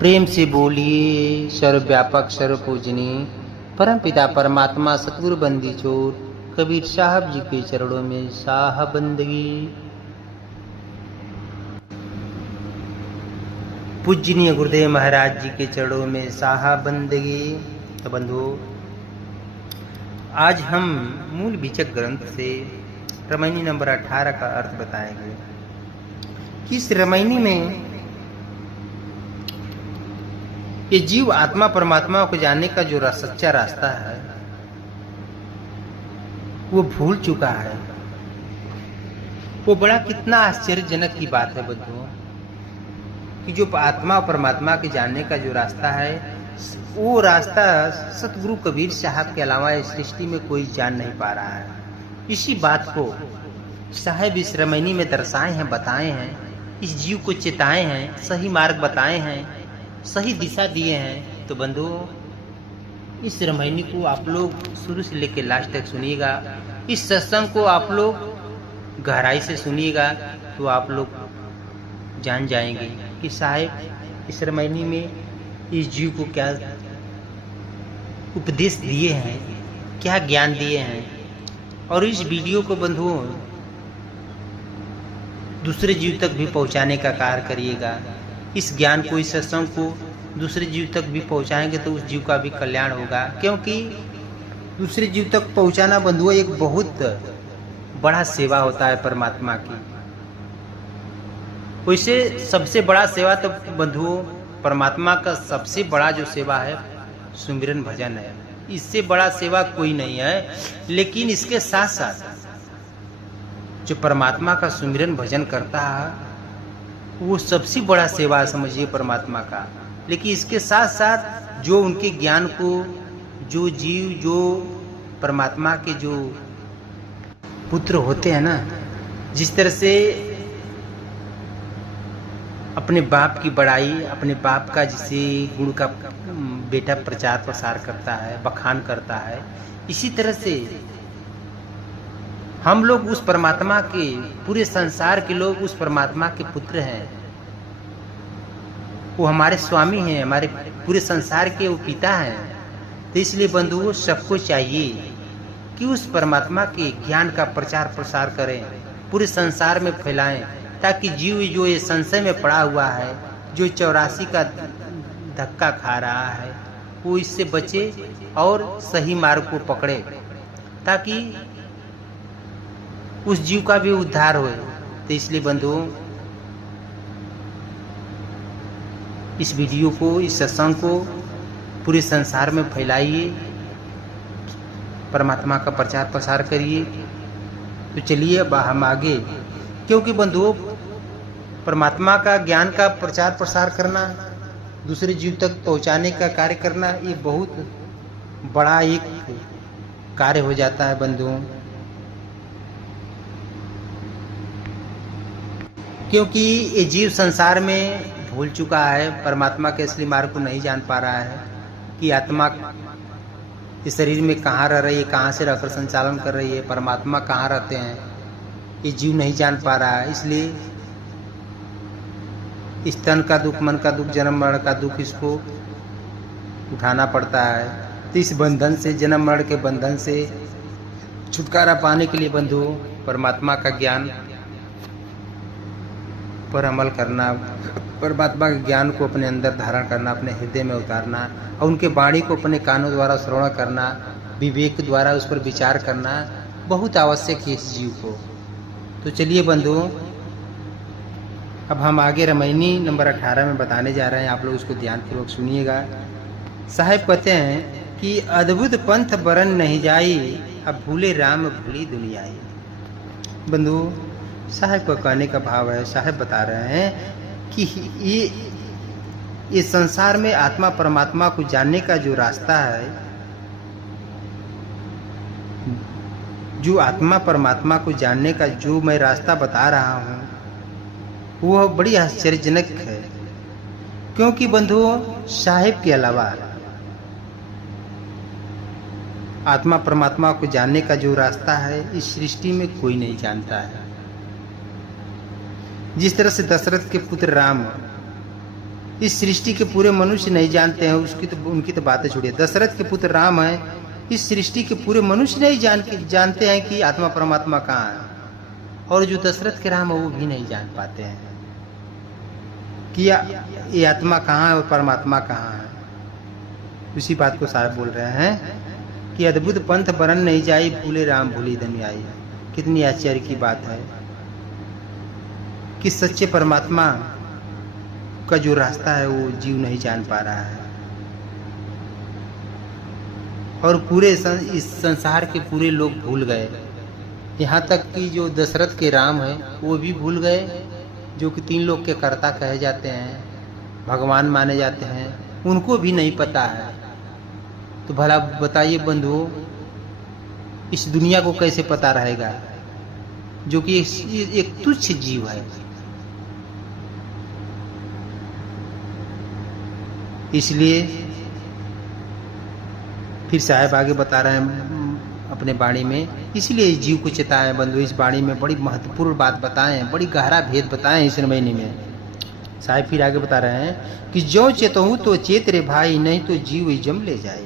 प्रेम से बोलिए सर्वव्यापक सर्वपूजनीय परम पिता परमात्मा सतगुरु बंदी चोर कबीर साहब जी के चरणों में साह बंदगी। पूजनीय गुरुदेव महाराज जी के चरणों में साहा बंदगी। तो बंधु, आज हम मूल बीचक ग्रंथ से रामायणी नंबर 18 का अर्थ बताएंगे कि इस रामायणी में ये जीव आत्मा परमात्मा को जानने का जो सच्चा रास्ता है वो भूल चुका है। वो बड़ा कितना आश्चर्यजनक की बात है बंधुओं कि जो आत्मा और परमात्मा के जानने का जो रास्ता है वो रास्ता सतगुरु कबीर साहब के अलावा इस सृष्टि में कोई जान नहीं पा रहा है। इसी बात को साहब इस रामायणी में दर्शाए हैं, बताए हैं, इस जीव को चेताए हैं, सही मार्ग बताए हैं, सही दिशा दिए हैं। तो बंधुओं, इस रामायणी को आप लोग शुरू से लेकर लास्ट तक सुनिएगा। इस सत्संग को आप लोग गहराई से सुनिएगा तो आप लोग जान जाएंगे कि साहब इस रामायणी में इस जीव को क्या उपदेश दिए हैं, क्या ज्ञान दिए हैं। और इस वीडियो को बंधुओं दूसरे जीव तक भी पहुंचाने का कार्य करिएगा। इस ज्ञान को, इस सत्संग को दूसरे जीव तक भी पहुंचाएंगे तो उस जीव का भी कल्याण होगा। क्योंकि दूसरे जीव तक पहुंचाना बंधुओं एक बहुत बड़ा सेवा होता है परमात्मा की। वैसे सबसे बड़ा सेवा तो बंधुओं परमात्मा का सबसे बड़ा जो सेवा है सुमिरन भजन है। इससे बड़ा सेवा कोई नहीं है। लेकिन इसके साथ साथ जो परमात्मा का सुमिरन भजन करता है वो सबसे बड़ा सेवा समझिए परमात्मा का। लेकिन इसके साथ साथ जो उनके ज्ञान को, जो जीव, जो परमात्मा के जो पुत्र होते हैं ना, जिस तरह से अपने बाप की बड़ाई, अपने बाप का जिसे गुण का बेटा प्रचार प्रसार करता है, बखान करता है, इसी तरह से हम लोग उस परमात्मा के, पूरे संसार के लोग उस परमात्मा के पुत्र हैं। वो हमारे स्वामी हैं, हमारे पूरे संसार के वो पिता हैं। तो इसलिए बंधुओं सबको चाहिए कि उस परमात्मा के ज्ञान का प्रचार प्रसार करें, पूरे संसार में फैलाएं, ताकि जीव जो ये संशय में पड़ा हुआ है, जो 84 का धक्का खा रहा है, वो इससे बचे और सही मार्ग को पकड़े, ताकि उस जीव का भी उद्धार होए। तो इसलिए बंधुओं इस वीडियो को, इस सत्संग को पूरे संसार में फैलाइए, परमात्मा का प्रचार प्रसार करिए। तो चलिए अब हम आगे, क्योंकि बंधुओं परमात्मा का ज्ञान का प्रचार प्रसार करना, दूसरे जीव तक पहुंचाने का कार्य करना, ये बहुत बड़ा एक कार्य हो जाता है बंधुओं। क्योंकि ये जीव संसार में भूल चुका है, परमात्मा के असली मार्ग को नहीं जान पा रहा है कि आत्मा इस शरीर में कहाँ रह रही है, कहाँ से रहकर संचालन कर रही है, परमात्मा कहाँ रहते हैं, ये जीव नहीं जान पा रहा है। इसलिए इस तन का दुख, मन का दुख, जन्म मरण का दुख इसको उठाना पड़ता है। तो इस बंधन से, जन्म मरण के बंधन से छुटकारा पाने के लिए बंधु परमात्मा का ज्ञान पर अमल करना, परमात्मा के ज्ञान को अपने अंदर धारण करना, अपने हृदय में उतारना और उनके वाणी को अपने कानों द्वारा श्रवण करना, विवेक द्वारा उस पर विचार करना बहुत आवश्यक है इस जीव को। तो चलिए बंधुओं अब हम आगे रामायणी नंबर 18 में बताने जा रहे हैं। आप लोग उसको ध्यानपूर्वक सुनिएगा। साहब कहते हैं कि अद्भुत पंथ बरन नहीं जाई, अब भूले राम भूली दुनियाई। बंधु साहब का कहने का भाव है, साहब बता रहे हैं कि ये संसार में आत्मा परमात्मा को जानने का जो रास्ता है, जो आत्मा परमात्मा को जानने का जो मैं रास्ता बता रहा हूँ वह बड़ी आश्चर्यजनक है। क्योंकि बंधुओं साहिब के अलावा आत्मा परमात्मा को जानने का जो रास्ता है इस सृष्टि में कोई नहीं जानता है। जिस तरह से दशरथ के पुत्र राम इस सृष्टि के पूरे मनुष्य नहीं जानते हैं, उनकी तो बातें छोड़िए। दशरथ के पुत्र राम है, इस सृष्टि के पूरे मनुष्य नहीं जानते हैं कि आत्मा परमात्मा कहाँ है, और जो दशरथ के राम है वो भी नहीं जान पाते हैं कि ये आत्मा कहाँ है और परमात्मा कहाँ है। उसी बात को साहब बोल रहे हैं कि अद्भुत पंथ बरन नहीं जाई, भूले राम भूली धन आई। कितनी आश्चर्य की बात है कि सच्चे परमात्मा का जो रास्ता है वो जीव नहीं जान पा रहा है, और पूरे इस संसार के पूरे लोग भूल गए। यहाँ तक कि जो दशरथ के राम है वो भी भूल गए, जो कि 3 लोक के कर्ता कहे जाते हैं, भगवान माने जाते हैं, उनको भी नहीं पता है। तो भला बताइए बंधुओं, इस दुनिया को कैसे पता रहेगा जो कि एक तुच्छ जीव है। इसलिए फिर साहब आगे बता रहे हैं अपने वाणी में, इसलिए जीव को चेताएं बंधु। इस वाणी में बड़ी महत्वपूर्ण बात बताएं, बड़ी गहरा भेद बताएं इस महीने में। साहब फिर आगे बता रहे हैं कि जो चेतहूँ तो चेत रे भाई, नहीं तो जीव जम ले जाए।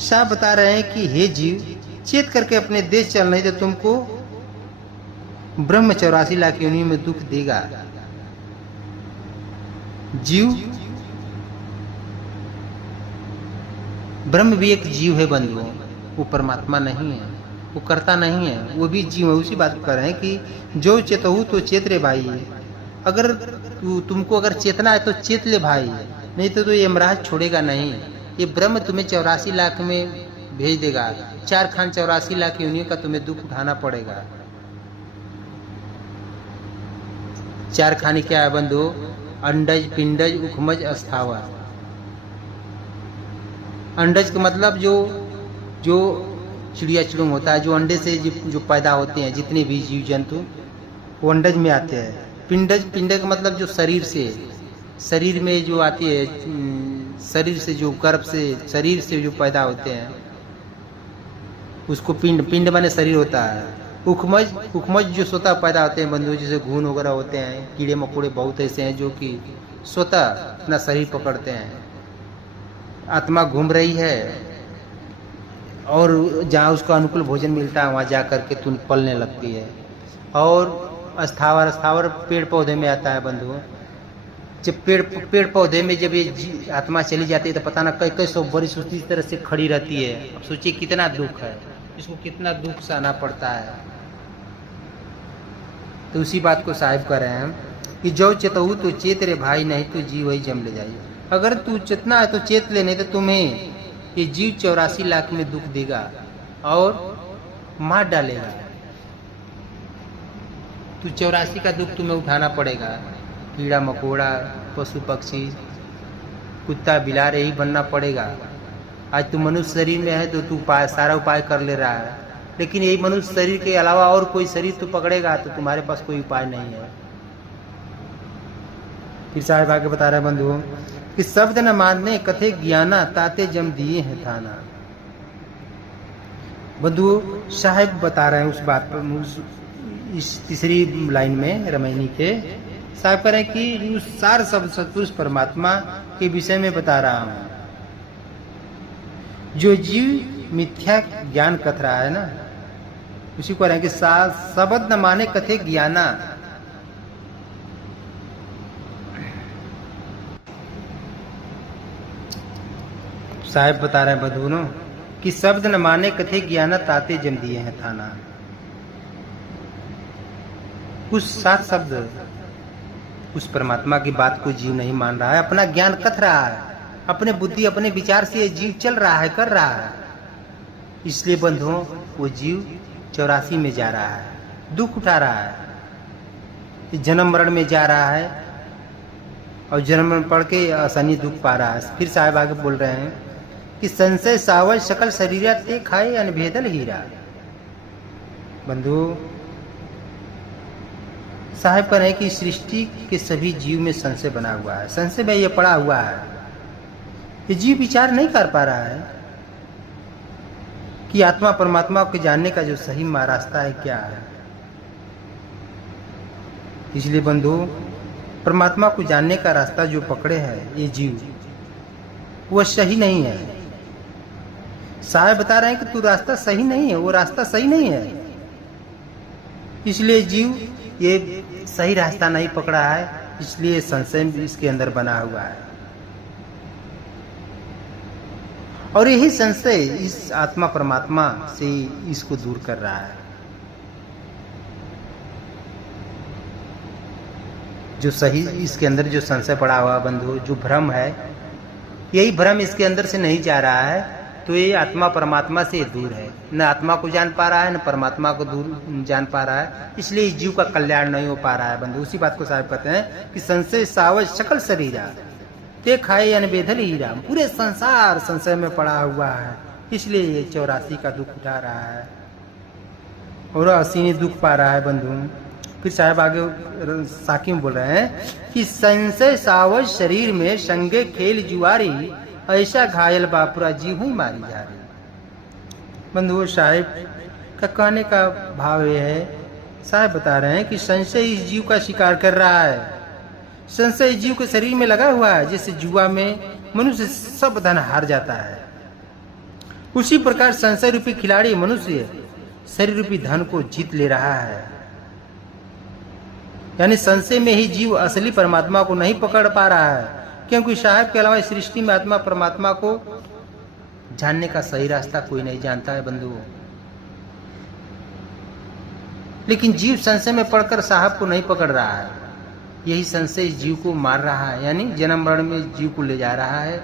साहब बता रहे हैं कि हे जीव, चेत करके अपने देश चल, नहीं तो तुमको ब्रह्म 84 लाख योनियों में दुख देगा। जीव, ब्रह्म भी एक जीव है बंधुओं, वो परमात्मा नहीं है, वो कर्ता नहीं है, वो भी जीव है। उसी बात कर रहे हैं कि जो चेतहूँ तो चेत रे भाई, अगर तुमको अगर चेतना है तो चेत ले भाई, नहीं तो ये यमराज छोड़ेगा नहीं। ये ब्रह्म तुम्हें 84 लाख में भेज देगा, 4 खान 84 लाख योनियों का तुम्हें दुख उठाना पड़ेगा। 4 खानी क्या है बंधु? अंडज, पिंडज, उखमज, अस्थावर। अंडज का मतलब जो चिड़िया चिड़ुंग होता है, जो अंडे से जो पैदा होते हैं, जितने भी जीव जंतु वो अंडज में आते हैं। पिंडज, पिंड का मतलब जो शरीर में जो आती है, शरीर से जो गर्भ से, शरीर से जो पैदा होते हैं उसको पिंड माने शरीर होता है। उखमज जो स्वतः पैदा होते हैं बंधु, जैसे घून वगैरह होते हैं, कीड़े मकोड़े बहुत ऐसे हैं जो कि स्वतः अपना शरीर पकड़ते हैं। आत्मा घूम रही है और जहाँ उसको अनुकूल भोजन मिलता है वहाँ जा करके तुम पलने लगती है। और स्थावर पेड़ पौधे में आता है बंधु। जब पेड़ पौधे में जब ये आत्मा चली जाती है तो पता ना कई 100 वर्ष उसी तरह से खड़ी रहती है। अब सोचिए कितना दुख है, इसको कितना दुख सहना पड़ता है। तो उसी बात को साहिब कर रहे हैं कि जो चेतहूँ तो चेत रे भाई, नहीं तो जीव वही जम ले जाइए। अगर तू चेतना है तो चेत ले, नहीं तो तुम्हें ये जीव 84 लाख में दुख देगा और मार डालेगा। तो 84 का दुख तुम्हें उठाना पड़ेगा। कीड़ा मकोड़ा, पशु पक्षी, कुत्ता बिलार यही बनना पड़ेगा। आज तू मनुष्य शरीर में है तो तू सारा उपाय कर ले रहा है, लेकिन यही मनुष्य शरीर के अलावा और कोई शरीर तू पकड़ेगा तो तुम्हारे पास कोई उपाय नहीं है। फिर साहब आगे बता रहे हैं बंधुओं कि शब्द न मानने कथे ज्ञाना, ताते जम दिए हैं थाना। बंधु साहब बता रहे हैं उस बात पर, इस तीसरी लाइन में रामायणी के साहब कह रहे हैं कि उस सार सब सत्पुरुष परमात्मा के विषय में बता रहा हूं। जो जीव मिथ्या ज्ञान कथ रहा है ना, उसी को कह रहे हैं कि शब्द न माने कथे ज्ञाना। साहब बता रहे हैं बंधुओं कि शब्द न माने कथे ज्ञाना, ताते जम दिए हैं थाना। कुछ 7 शब्द उस परमात्मा की बात को जीव नहीं मान रहा है, अपना ज्ञान कथ रहा है, अपने बुद्धि अपने विचार से जीव चल रहा है, कर रहा है। इसलिए बंधुओं वो जीव 84 में जा रहा है, दुख उठा रहा है, जन्म मरण में जा रहा है और जन्म मरण पढ़ के असनी दुख पा रहा है। फिर साहब आगे बोल रहे हैं कि संशय सावज सकल शरीरा ते खाए अनभेदल हीरा। बंधु साहब कह रहे हैं कि सृष्टि के सभी जीव में संशय बना हुआ है, संशय में ये पड़ा हुआ है। ये जीव विचार नहीं कर पा रहा है कि आत्मा परमात्मा को जानने का जो सही रास्ता है क्या है। इसलिए बंधु परमात्मा को जानने का रास्ता जो पकड़े है ये जीव, वो सही नहीं है। साहब बता रहे हैं कि तू रास्ता सही नहीं है, वो रास्ता सही नहीं है। इसलिए जीव ये सही रास्ता नहीं पकड़ा है, इसलिए संशय इसके अंदर बना हुआ है। और यही संशय इस आत्मा परमात्मा से इसको दूर कर रहा है। जो सही इसके अंदर जो संशय पड़ा हुआ बंधु, जो भ्रम है, यही भ्रम इसके अंदर से नहीं जा रहा है, तो ये आत्मा परमात्मा से दूर है। न आत्मा को जान पा रहा है, न परमात्मा को दूर जान पा रहा है। इसलिए जीव का कल्याण नहीं हो पा रहा है बंधु। उसी बात को साहब कहते हैं कि संशय सावज सकल शरीरा ते खाए अनबेधल हीरा। पूरे संसार संशय में पड़ा हुआ है, इसलिए ये 84 का दुख उठा रहा है और 80 दुख पा रहा है बंधु। फिर साहब आगे साकी में बोल रहे हैं कि संशय सावज शरीर में संगे खेल जुआरी, ऐसा घायल बापुरा जीव ही मारी जा रही। बंधु साहब का कहने का भाव यह है, साहब बता रहे हैं कि संशय इस जीव का शिकार कर रहा है। संशय जीव के शरीर में लगा हुआ है, जैसे जुआ में मनुष्य सब धन हार जाता है, उसी प्रकार संशय रूपी खिलाड़ी मनुष्य शरीर रूपी धन को जीत ले रहा है। यानी संशय में ही जीव असली परमात्मा को नहीं पकड़ पा रहा है, क्योंकि साहब के अलावा सृष्टि में आत्मा परमात्मा को जानने का सही रास्ता कोई नहीं जानता है बंधुओं। लेकिन जीव संशय में पड़कर साहब को नहीं पकड़ रहा है। यही संशय जीव को मार रहा है, यानी जन्म मरण में जीव को ले जा रहा है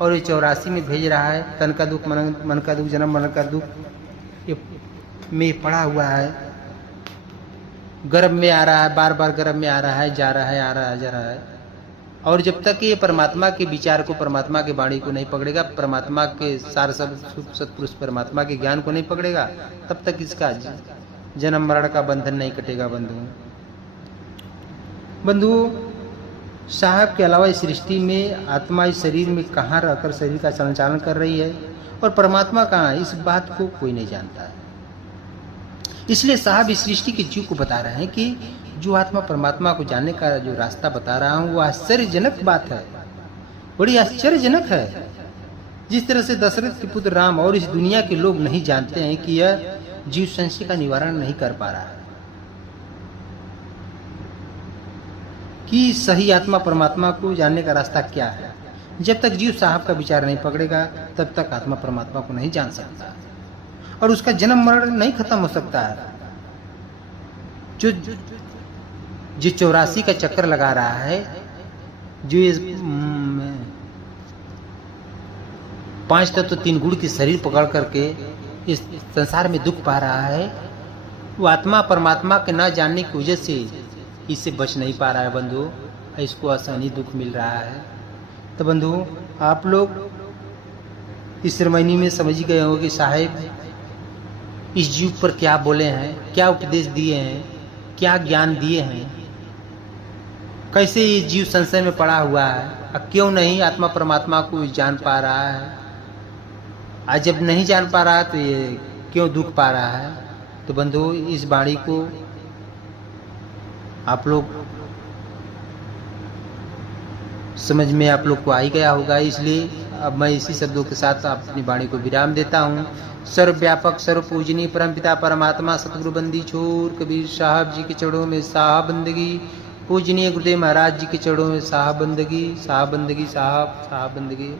और ये 84 में भेज रहा है। तन का दुख, मन का दुख, जन्म मरण का दुख ये में पड़ा हुआ है। गर्भ में आ रहा है, बार बार गर्भ में आ रहा है, जा रहा है, आ रहा है, जा रहा है। और जब तक ये परमात्मा के विचार को, परमात्मा के वाणी को नहीं पकड़ेगा, परमात्मा के सार सत्पुरुष परमात्मा के ज्ञान को नहीं पकड़ेगा, तब तक इसका जन्म मरण का बंधन नहीं कटेगा बंधु। साहब के अलावा इस सृष्टि में आत्मा इस शरीर में कहाँ रहकर शरीर का संचालन कर रही है और परमात्मा कहाँ है, इस बात को कोई नहीं जानता है। इसलिए साहब इस सृष्टि के जीव को बता रहे हैं कि जो आत्मा परमात्मा को जानने का जो रास्ता बता रहा हूँ वो आश्चर्यजनक बात है, बड़ी आश्चर्यजनक है। जिस तरह से दशरथ के पुत्र राम और इस दुनिया के लोग नहीं जानते हैं कि यह जीव संशय का निवारण नहीं कर पा रहा है, कि सही आत्मा परमात्मा को जानने का रास्ता क्या है। जब तक जीव साहब का विचार नहीं पकड़ेगा तब तक आत्मा परमात्मा को नहीं जान सकता और उसका जन्म मरण नहीं खत्म हो सकता है। जो 84 का चक्कर लगा रहा है, जो इस 5 तत्व 3 गुण के शरीर पकड़ करके इस संसार में दुख पा रहा है, वो आत्मा परमात्मा के न जानने की वजह से इससे बच नहीं पा रहा है बंधु। इसको आसानी दुख मिल रहा है। तो बंधु आप लोग इस रामायणी में समझ गए हो कि साहेब इस जीव पर क्या बोले हैं, क्या उपदेश दिए हैं, क्या ज्ञान दिए हैं, कैसे ये जीव संशय में पड़ा हुआ है, क्यों नहीं आत्मा परमात्मा को जान पा रहा है। आज जब नहीं जान पा रहा तो ये क्यों दुख पा रहा है। तो बंधु इस वाणी को आप लोग समझ में आप लोग को आ ही गया होगा। इसलिए अब मैं इसी शब्दों के साथ अपनी वाणी को विराम देता हूँ। सर्वव्यापक सर्व पूजनीय परमपिता परमात्मा सतगुरु बंदी छोर कबीर साहब जी के चरणों में साहब बंदगी, पूजनीय गुरुदेव महाराज जी के चरणों में साहब बंदगी, साहब बंदगी, साहब बंदगी।